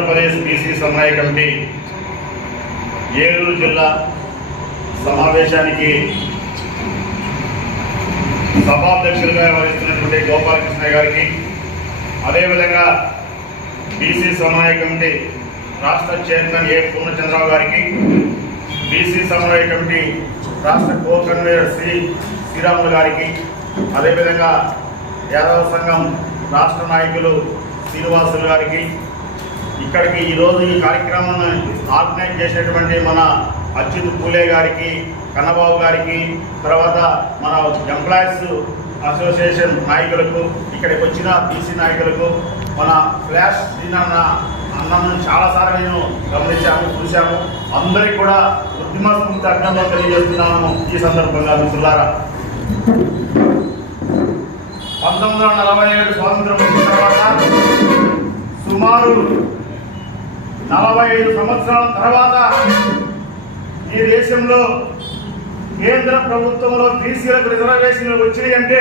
Andhra Pradesh BC సమన్వయ committee Eluru జిల్లా సమావేశానికి సభాధ్యక్షులుగా వ్యవహరిస్తున్నటువంటి గోపాలకృష్ణ గారికి, అదేవిధంగా బీసీ సమన్వయ కమిటీ రాష్ట్ర చైర్మన్ ఏ పూర్ణచంద్రరావు గారికి, బీసీ సమన్వయ కమిటీ రాష్ట్ర కో కన్వీనర్ శ్రీరాములు గారికి, అదేవిధంగా యాదవ సంఘం రాష్ట్ర నాయకులు శ్రీనివాసులు గారికి, ఇక్కడికి ఈరోజు ఈ కార్యక్రమాన్ని ఆర్గనైజ్ చేసినటువంటి మన అచ్యుత్ పూలే గారికి, కన్నబాబు గారికి, తర్వాత మన ఎంప్లాయీస్ అసోసియేషన్ నాయకులకు, ఇక్కడికి వచ్చిన బీసీ నాయకులకు, మన ఫ్లాష్ అన్నను చాలాసార్లు నేను చూశాము. అందరికీ కూడా ఉద్యమ స్ఫూర్తి అభినందనలు తెలియజేస్తున్నాము. ఈ సందర్భంగా మిత్రులారా, 1947 స్వాతంత్రం వచ్చిన తర్వాత సుమారు 45 సంవత్సరాల తర్వాత ఈ దేశంలో కేంద్ర ప్రభుత్వంలో బీసీలకు రిజర్వేషన్లు వచ్చినాయి అంటే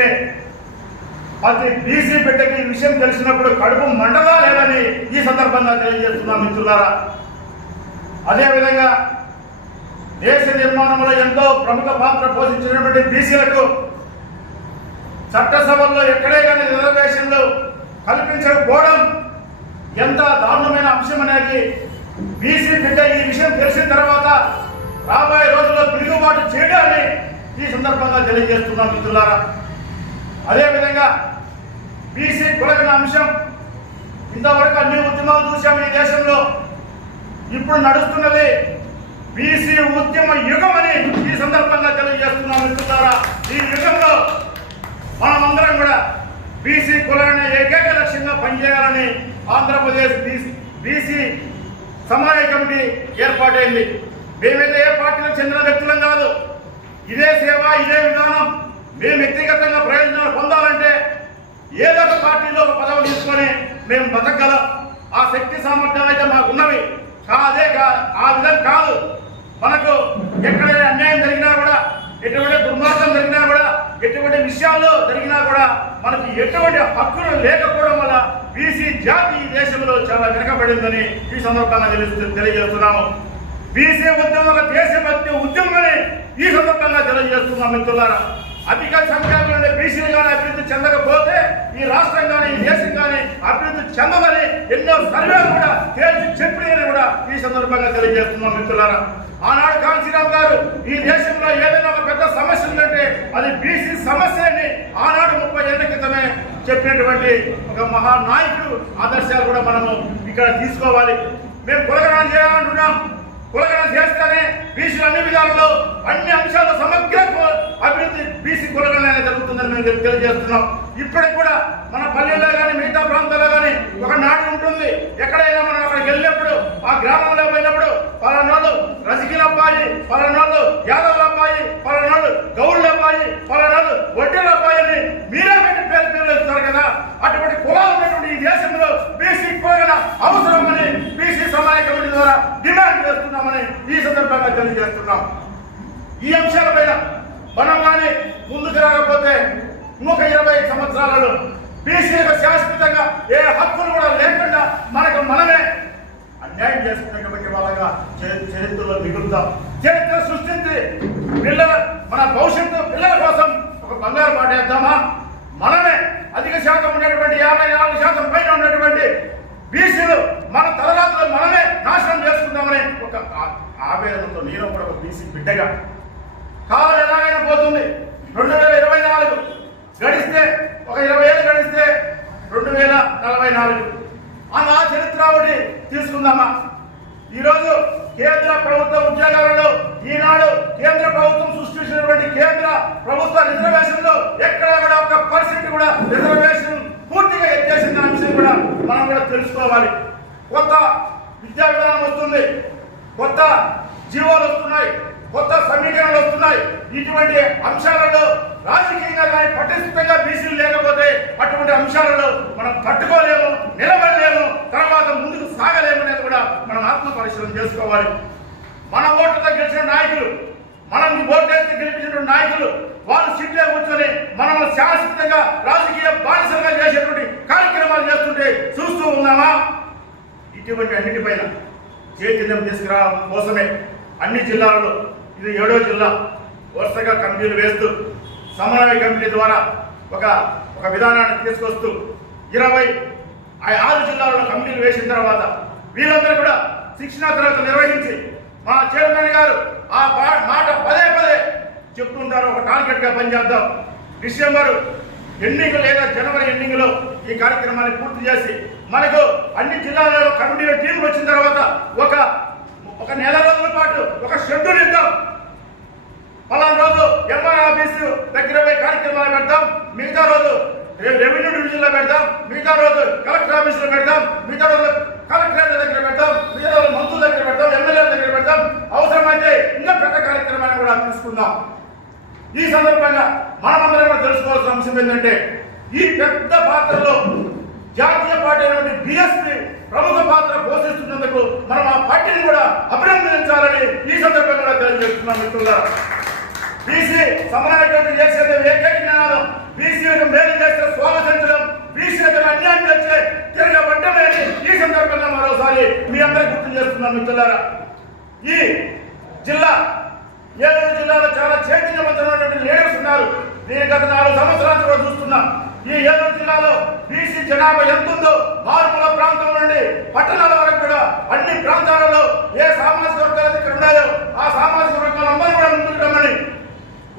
ప్రతి బీసీ బిడ్డకి ఈ విషయం తెలిసినప్పుడు కడుపు మండదా లేదని ఈ సందర్భంగా తెలియజేస్తున్నాం మిత్రులారా. అదేవిధంగా దేశ నిర్మాణంలో ఎంతో ప్రముఖ పాత్ర పోషించినటువంటి బీసీలకు చట్టసభల్లో ఎక్కడే కానీ రిజర్వేషన్లు కల్పించకపోవడం ఎంత దారుణమైన అంశం అనేది బీసీ బిడ్డ ఈ విషయం తెలిసిన తర్వాత రాబోయే రోజుల్లో తిరుగుబాటు చేయడాన్ని ఈ సందర్భంగా తెలియజేస్తున్నాం మిత్రులారా. అదేవిధంగా బీసీ కులగన అంశం ఇంతవరకు అన్ని ఉద్యమాలు చూసాము ఈ దేశంలో. ఇప్పుడు నడుస్తున్నది బీసీ ఉద్యమ యుగం అని ఈ సందర్భంగా తెలియజేస్తున్నాం మిత్రులారా. ఈ యుగంలో మనమందరం కూడా బీసీ కులాన్ని ఏకైక లక్ష్యంగా పనిచేయాలని ఆంధ్రప్రదేశ్ బీసీ సమన్వయ కమిటీ ఏర్పాటైంది. మేమైతే ఏ పార్టీలకు చెందిన వ్యక్తులం కాదు. ఇదే సేవ, ఇదే విధానం. మేము వ్యక్తిగతంగా ప్రయోజనాలు పొందాలంటే ఏదో ఒక పార్టీలో ఒక పదవి తీసుకొని మేము బతకగలం. ఆ శక్తి సామర్థ్యాలు అయితే మాకు ఉన్నవి. ఆ విధంగా కాదు. మనకు ఎక్కడైనా అన్యాయం జరిగినా కూడా, ఎటువంటి దుర్మార్గం జరిగినా కూడా, ఎటువంటి విషయాల్లో జరిగినా కూడా మనకి ఎటువంటి హక్కులు లేకపోవడం వల్ల బీసీ జాతి ఈ దేశంలో చాలా వెనకబడిందని ఈ సందర్భంగా తెలియజేస్తున్నాము. బీసీ ఉద్యమం ఒక దేశభక్తి ఉద్యమమని ఈ సందర్భంగా తెలియజేస్తున్నాం మిత్రులారా. అధిక సంఖ్యలో ఉండే బీసీలు కానీ అభివృద్ధి చెందకపోతే ఈ రాష్ట్రం కానీ ఈ దేశం కానీ అభివృద్ధి చెందమని ఎన్నో సర్వేలు కూడా తేల్చి చెప్పినని కూడా ఈ సందర్భంగా తెలియజేస్తున్నాం మిత్రులారా. ఆనాడు కాంశీరామ్ గారు ఈ దేశంలో ఏదైనా ఒక పెద్ద సమస్య ఉందంటే అది బీసీ సమస్య అని ఆనాడు 30 ఏళ్ల క్రితమే చెప్పినటువంటి ఒక మహానాయకుడు ఆదర్శాలు కూడా మనము ఇక్కడ తీసుకోవాలి. మేము కులగణన చేయాలంటున్నాం. కులగణన చేస్తేనే బీసీలు అన్ని విధాలలో అన్ని అంశాలు సమగ్ర అభివృద్ధి బీసీ కులగణన జరుగుతుందని మేము తెలియజేస్తున్నాం. ఇప్పటికి కూడా మన పల్లెల్లో కానీ మిగతా ప్రాంతాల్లో కానీ ఒక నాడు ఉంటుంది. ఎక్కడైనా మనం అక్కడికి వెళ్ళినప్పుడు ఆ గ్రామంలో పోయినప్పుడు పలానాడు రజకీల అబ్బాయి, పలానాడు యాదవుల అబ్బాయి, పలానాడు గౌళ్ళ అబ్బాయి, పలానాడు వడ్డీల అబ్బాయి అని మీరే పెట్టి పేరు ఇస్తారు కదా. అటువంటి కులాలు ఉన్నటువంటి ఈ దేశంలో బీసీ కులగణన అవసరమని బీసీ సమన్వయ కమిటీ ద్వారా డిమాండ్ చేస్తున్నామని ఈ సందర్భంగా తెలియజేస్తున్నాం. ఈ అంశాలపైన మనం కానీ ముందుకు రాకపోతే ఇంకొక 20 సంవత్సరాలలో బీసీలకు శాశ్వతంగా ఏ హక్కులు కూడా లేకుండా మనమే అన్యాయం చేసుకునేటువంటి వాళ్ళగా చరిత్రలో మిగులుతాం. చరిత్ర సృష్టించి మన భవిష్యత్తు పిల్లల కోసం ఒక బంగారు పాట వేద్దామా? మనమే అధిక శాతం ఉన్నటువంటి 54% పైన ఉన్నటువంటి బీసీలు మన తలరాత్రులు మనమే నాశనం చేసుకుందామని ఒక ఆవేదనతో నేను కూడా ఒక బీసీ బిడ్డగా కాలం ఎలాగైనా పోతుంది. 2024 గడిస్తే ఒక 20 ఏళ్ళు గడిస్తే 2044 ఆ చరిత్ర ఒకటి తీసుకుందామా? ఈరోజు కేంద్ర ప్రభుత్వ ఉద్యోగాలలో ఈనాడు కేంద్ర ప్రభుత్వం సృష్టించినటువంటి కేంద్ర ప్రభుత్వ రిజర్వేషన్లో ఎక్కడ కూడా 1% కూడా రిజర్వేషన్ పూర్తిగా ఎత్తేసిన అంశం కూడా మనం కూడా తెలుసుకోవాలి. కొత్త విద్యా విధానం వస్తుంది, కొత్త జీవోలు వస్తున్నాయి, కొత్త సమీకరణలు వస్తున్నాయి. ఇటువంటి అంశాలలో రాజకీయంగా కానీ పటిష్టంగా బీసీలు లేకపోతే అటువంటి అంశాలలో మనం తట్టుకోలేము, నిలబడలేము, తర్వాత ముందుకు సాగలేము అనేది కూడా మనం ఆత్మ పరిశీలన చేసుకోవాలి. మన ఓట్లతో గెలిచిన నాయకులు, మనం ఓట్లేస్తే గెలిపించిన నాయకులు వాళ్ళు సీట్లో కూర్చొని మనం శాశ్వతంగా రాజకీయ బానిసలుగా చేసేటువంటి కార్యక్రమాలు చేస్తుంటే చూస్తూ ఉన్నామా? ఇటువంటి అన్నిటిపైన చైతన్యం తీసుకురావడం కోసమే అన్ని జిల్లాలలో ఇది 7వ జిల్లా వరుసగా కమిటీలు వేస్తూ సమన్వయ కమిటీ ద్వారా ఒక విధానాన్ని తీసుకొస్తూ 26 జిల్లాలలో కమిటీలు వేసిన తర్వాత వీళ్ళందరూ కూడా శిక్షణా తరగతులు నిర్వహించి మా చైర్మన్ గారు ఆ మాట పదే పదే చెప్తుంటారు. ఒక టార్గెట్గా పనిచేద్దాం. డిసెంబర్ ఎండింగ్ లేదా జనవరి ఎండింగ్లో ఈ కార్యక్రమాన్ని పూర్తి చేసి మనకు అన్ని జిల్లాలలో కమిటీల టీంలు వచ్చిన తర్వాత ఒక నెల రోజుల పాటు ఒక షెడ్యూల్ ఇద్దాం. పలానా రోజు ఎంఆర్ ఆఫీసు దగ్గర పోయి కార్యక్రమాలు పెడతాం, మిగతా రోజు రెవెన్యూ డివిజన్లో పెడతాం, మిగతా రోజు కలెక్టర్ ఆఫీసులో పెడతాం, మిగతా రోజు కలెక్టరేట్ దగ్గర పెడతాం, మిగతా రోజు మంత్రుల దగ్గర పెడతాం, ఎమ్మెల్యేల దగ్గర పెడతాం. అవసరమైతే ఇంకా పెద్ద కార్యక్రమాన్ని కూడా తీసుకుందాం. ఈ సందర్భంగా మనమందరం కూడా తెలుసుకోవాల్సిన అంశం ఏంటంటే ఈ పెద్ద పాత్రలో జాతీయ పార్టీ అయినటువంటి బీఎస్పీ ప్రముఖ పాత్ర పోషిస్తున్నందుకు మనం ఆ పార్టీని కూడా అభినందించాలని ఈ సందర్భంగా కూడా తెలియజేస్తున్నాం. మిత్రులారా, బీసీ సమన్వయం చేసేది ఏకైక నినాదం బీసీలకు మేలు చేస్తే స్వాగతించడం, బీసీలకు అన్యాయం చేస్తే తిరగబడ్డమే అని ఈ సందర్భంగా మరోసారి మీ అందరికీ గుర్తు చేస్తున్నాం. మిత్రులారా, ఈ జిల్లా ఏలూరు జిల్లాలో చాలా చైతన్యవంతమైనటువంటి లీడర్స్ ఉన్నారు. నేను గత 4 సంవత్సరాలు కూడా చూస్తున్నాం. ఈ ఏలూరు జిల్లాలో బీసీ జనాభా ఎంత ఉందో మారుమూల ప్రాంతం నుండి పట్టణాల వరకు కూడా అన్ని ప్రాంతాలలో ఏ సామాజిక వర్గాలు ఇక్కడ ఉన్నాయో ఆ సామాజిక వర్గాలందరూ కూడా ముందుకు రమ్మని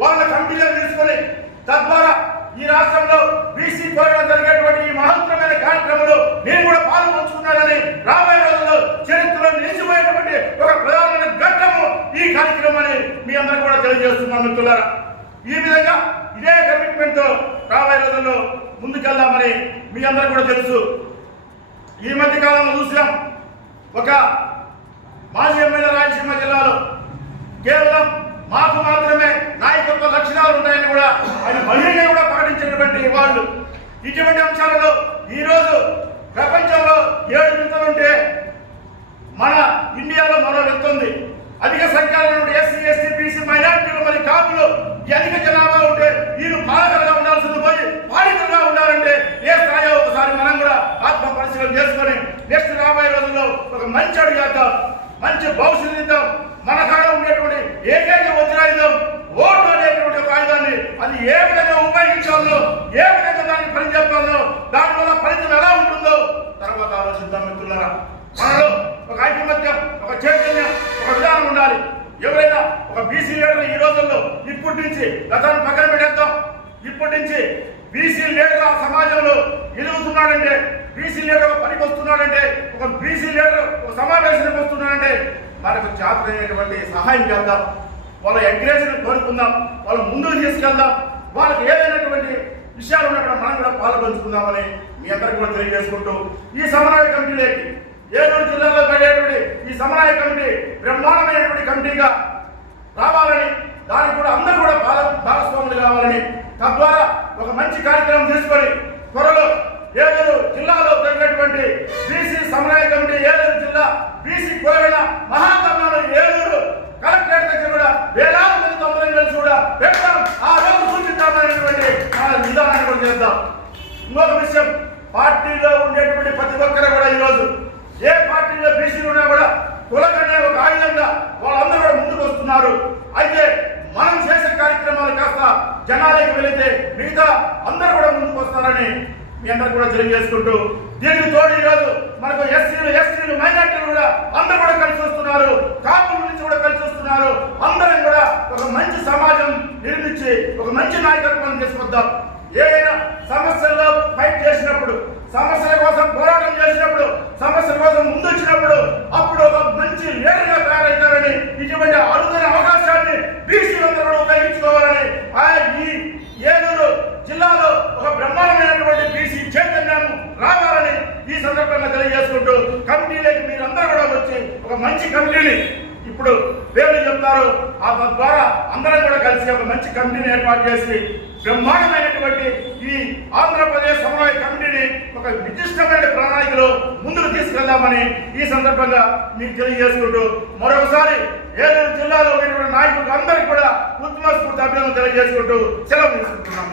వాళ్ళ కమిటీలను తీసుకొని తద్వారా ఈ రాష్ట్రంలో బీసీ పోరాటం జరిగేటువంటి ఈ మహత్తరమైన కార్యక్రమంలో నేను కూడా పాల్గొంచుకున్నానని రాబోయే రోజుల్లో చరిత్రలో నిలిచిపోయేటువంటి ఒక ప్రధానమైన ఘట్టము ఈ కార్యక్రమాన్ని మీ అందరూ కూడా తెలియజేస్తున్నాను. మిత్రులారా, ఈ విధంగా ఇదే కమిట్మెంట్ తో రాబోయే రోజుల్లో ముందుకెళ్దామని మీ అందరూ కూడా తెలుసు. ఈ మధ్య కాలంలో చూసాం, ఒక మాజీ ఎమ్మెల్యే రాయలసీమ జిల్లాలో కేవలం మాకు మాత్రమే నాయకత్వ లక్షణాలు ఉన్నాయని కూడా ఆయన బహిరంగంగా కూడా ప్రకటించినటువంటి వాళ్ళు. ఇటువంటి అంశాలలో ఈరోజు ప్రపంచంలో 7 వింతలుంటే మన ఇండియాలో మరో వింత ఉంది. అధిక సంఖ్యలో నుండి ఎస్సీ, ఎస్టీ, బీసీ, మైనారిటీలు మరి కాపులు అధిక జనాభా ఉంటే వీళ్ళు పాలకులుగా ఉండాల్సింది పోయి పాలితులుగా ఉండాలంటే ఏ స్థాయిలో ఒకసారి మనం కూడా ఆత్మ పరిశీలన చేసుకొని నెక్స్ట్ రాబోయే రోజుల్లో ఒక మంచి అడుగు చేద్దాం, మంచి భవిష్యత్తు ఇద్దాం. మన కాడ ఉండేటువంటి ఏకైక వజ్రాయుధం ఓటు అనేటువంటి ఒక ఆయుధాన్ని అది ఏ విధంగా ఉపయోగించాలో, ఏ విధంగా దాన్ని పని చెప్పాలో, దానివల్ల ఫలితం ఎలా ఉంటుందో తర్వాత ఆలోచిద్దాం. మిత్రులారా, మనలో ఒక ఐకమత్యం, ఒక చైతన్యం, ఒక విధానం ఉండాలి. ఎవరైనా ఒక బీసీ లీడర్ ఈ రోజుల్లో ఇప్పటి నుంచి గతాన్ని పక్కన పెట్టేద్దాం. ఇప్పటి నుంచి బీసీ లీడర్ ఆ సమాజంలో ఎదుగుతున్నాడంటే, బీసీ లీడర్ పనికి వస్తున్నాడంటే, ఒక బీసీ లీడర్ ఒక సమావేశానికి వస్తున్నాడంటే మనకు చేతనైనటువంటి సహాయం చేద్దాం, వాళ్ళ ఎంకరేజ్ని కోరుకుందాం, వాళ్ళ ముందుకు తీసుకెళ్దాం. వాళ్ళకి ఏదైనటువంటి విషయాలు ఉన్నప్పుడు మనం కూడా పాల్గొంచుకుందామని మీ అందరికీ కూడా తెలియజేసుకుంటూ ఈ సమన్వయ కమిటీలోకి ఏలూరు జిల్లాలో పడేటువంటి ఈ సమన్వయ కమిటీ బ్రహ్మాండమైనటువంటి కమిటీగా రావాలని, దానికి కూడా అందరూ కూడా భాగస్వాములు కావాలని, తద్వారా ఒక మంచి కార్యక్రమం తీసుకొని త్వరలో ఏలూరు జిల్లాలో జరిగినటువంటి బీసీ సమన్వయ కమిటీ ఏలూరు జిల్లా బీసీ కులగణ మహాధర్నాలు ఏలూరు కలెక్టరేట్ దగ్గర కూడా వేలాది మంది తొందరగా కలిసి కూడా పెడతాం. ఆ రోజు సూచిద్దామనేటువంటి విధానాన్ని కూడా చేద్దాం. ఇంకొక విషయం, పార్టీలో ఉండేటువంటి ప్రతి ఒక్కరు కూడా ఈరోజు ఏ పార్టీలో బీసీలు ఉన్నా కూడా కులగనే ఒక ఆయుధంగా వాళ్ళందరూ కూడా ముందుకు వస్తున్నారు. అయితే మనం చేసే కార్యక్రమాలు కాస్త జనాలకు వెళితే మిగతా అందరూ కూడా ముందుకు వస్తారని మీ అందరూ కూడా తెలియజేసుకుంటూ, దీనికి తోడు ఈరోజు మనకు ఎస్సీలు, ఎస్టీలు, మైనార్టీలు కూడా అందరూ కూడా కలిసి వస్తున్నారు, కాపుల నుంచి కూడా కలిసి వస్తున్నారు. అందరం కూడా ఒక మంచి సమాజం నిర్మించి ఒక మంచి నాయకత్వాన్ని తీసుకొద్దాం. ఏదైనా సమస్యల్లో ఫైట్ చేసినప్పుడు, సమస్యల కోసం పోరాటం చేసినప్పుడు, సమస్యల కోసం ముందు వచ్చినప్పుడు అప్పుడు ఒక మంచి లీడర్గా తయారవుతారని, ఇటువంటి అరుదైన అవకాశాన్ని బీసీలందరూ కూడా ఉపయోగించుకోవాలని ఈ ఏలూరు జిల్లాలో ఒక బ్రహ్మాండమైనటువంటి బీసీ చైతన్యం రావాలని ఈ సందర్భంగా తెలియజేసుకుంటూ, కమిటీలోకి మీరందరూ కూడా వచ్చి ఒక మంచి కమిటీని ఇప్పుడు పేర్లు చెప్తారు, ఆ ద్వారా అందరం కూడా కలిసి ఒక మంచి కమిటీని ఏర్పాటు చేసి బ్రహ్మాండమైనటువంటి ఈ ఆంధ్రప్రదేశ్ సమన్వయ కమిటీని ఒక విశిష్టమైన ప్రణాళికలో ముందుకు తీసుకెళ్దామని ఈ సందర్భంగా మీకు తెలియజేసుకుంటూ, మరొకసారి ఏలూరు జిల్లాలో ఉన్నటువంటి నాయకులకు అందరికీ కూడా ఉత్తమ స్ఫూర్తి అభినందనలు తెలియజేసుకుంటూ సెలవు తీసుకుంటున్నాం.